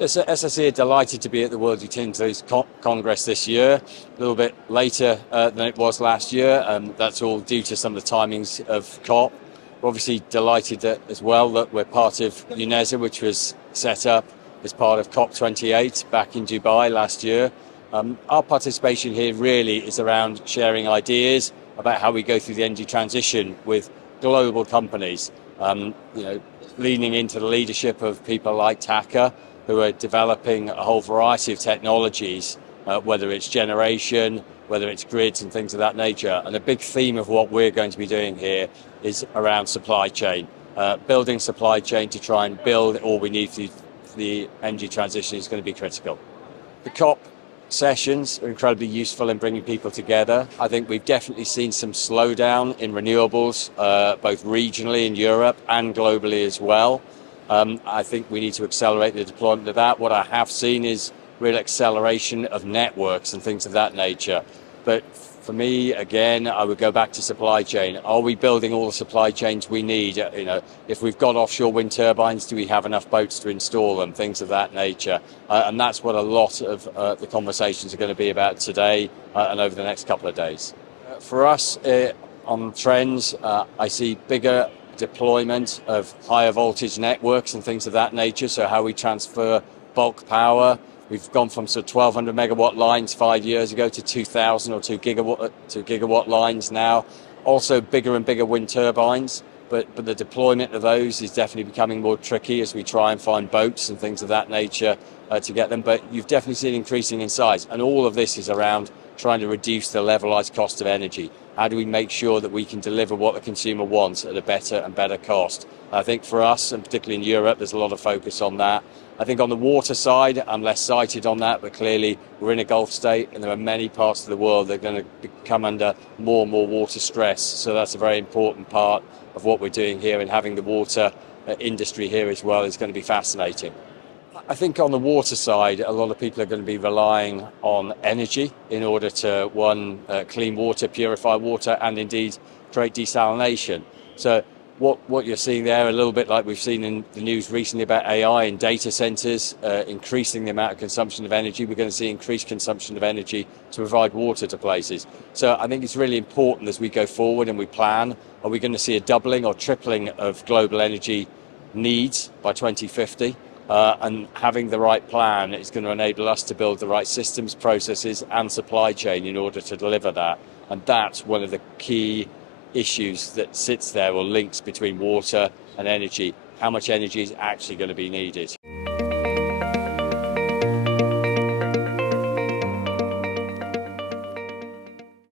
SSE are delighted to be at the World Utilities Congress this year, a little bit later than it was last year. That's all due to some of the timings of COP. We're obviously delighted as well that we're part of UNESA, which was set up as part of COP28 back in Dubai last year. Our participation here really is around sharing ideas about how we go through the energy transition with global companies, leaning into the leadership of people like TAQA, who are developing a whole variety of technologies, whether it's generation, whether it's grids and things of that nature. And a big theme of what we're going to be doing here is around supply chain. Building supply chain to try and build all we need for the energy transition is going to be critical. The COP sessions are incredibly useful in bringing people together. I think we've definitely seen some slowdown in renewables, both regionally in Europe and globally as well. I think we need to accelerate the deployment of that. What I have seen is real acceleration of networks and things of that nature. But for me, again, I would go back to supply chain. Are we building all the supply chains we need? If we've got offshore wind turbines, do we have enough boats to install them? Things of that nature. And that's what a lot of the conversations are going to be about today and over the next couple of days. For us, on trends, I see bigger deployment of higher voltage networks and things of that nature. So how we transfer bulk power. We've gone from sort of 1,200 megawatt lines 5 years ago to 2,000 or 2 gigawatt lines now. Also bigger and bigger wind turbines, but the deployment of those is definitely becoming more tricky as we try and find boats and things of that nature to get them. But you've definitely seen increasing in size. And all of this is around trying to reduce the levelized cost of energy. How do we make sure that we can deliver what the consumer wants at a better and better cost? I think for us, and particularly in Europe, there's a lot of focus on that. I think on the water side, I'm less cited on that, but clearly we're in a Gulf state and there are many parts of the world that are going to come under more and more water stress. So that's a very important part of what we're doing here, and having the water industry here as well is going to be fascinating. I think on the water side, a lot of people are going to be relying on energy in order to, one, clean water, purify water, and indeed create desalination. So what you're seeing there, a little bit like we've seen in the news recently about AI and data centers, increasing the amount of consumption of energy. We're going to see increased consumption of energy to provide water to places. So I think it's really important as we go forward and we plan, are we going to see a doubling or tripling of global energy needs by 2050? And having the right plan is going to enable us to build the right systems, processes and supply chain in order to deliver that. And that's one of the key issues that sits there, or links between water and energy. How much energy is actually going to be needed?